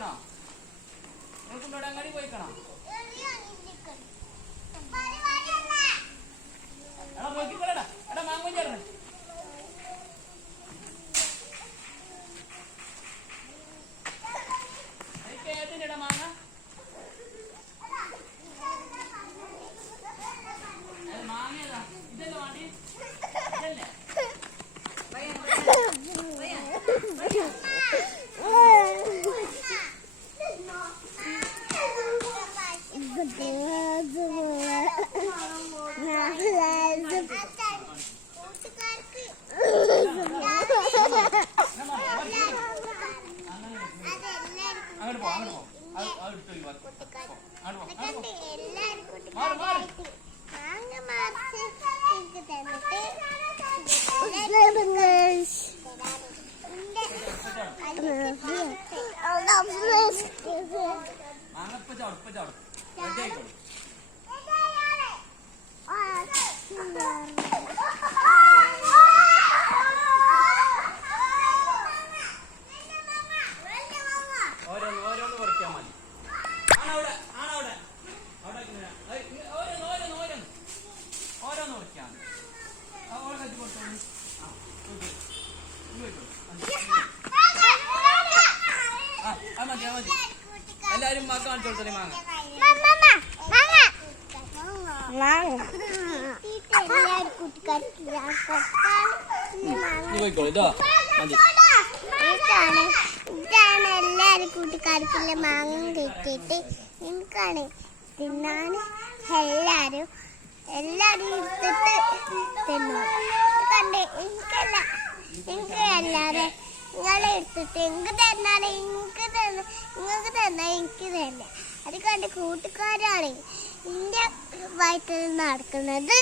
പോയിക്കണോ? നിങ്ങൾ കുണ്ടോടങ്ങാടി പോയിക്കണോ? അങ്ങോട്ട് പോ അങ്ങോട്ട് പോ. അത് എടുത്ത് ഒഴിവാക്ക്. അങ്ങോട്ട് പോ അങ്ങോട്ട് പോ മാറ് മാറ്. മാങ്ങ ഇപ്പൊ ചാടും ഇപ്പൊ എല്ലാരും മാങ്ങ കാണിച്ചു കൊടുത്തോളി മാങ്ങ ഇതാണ് എല്ലാരും കൂട്ടുകാർക്കുള്ള മാങ്ങ കിട്ടിയിട്ട് എനിക്കാണ് തിന്നാൻ എല്ലാരും എല്ലാരും എടുത്തിട്ട് തിന്നു. എനിക്ക് തന്ന നിങ്ങൾക്ക് എനിക്ക് കൂട്ടുകാരാണ് എന്റെ വയറ്റിൽ നടക്കുന്നത്.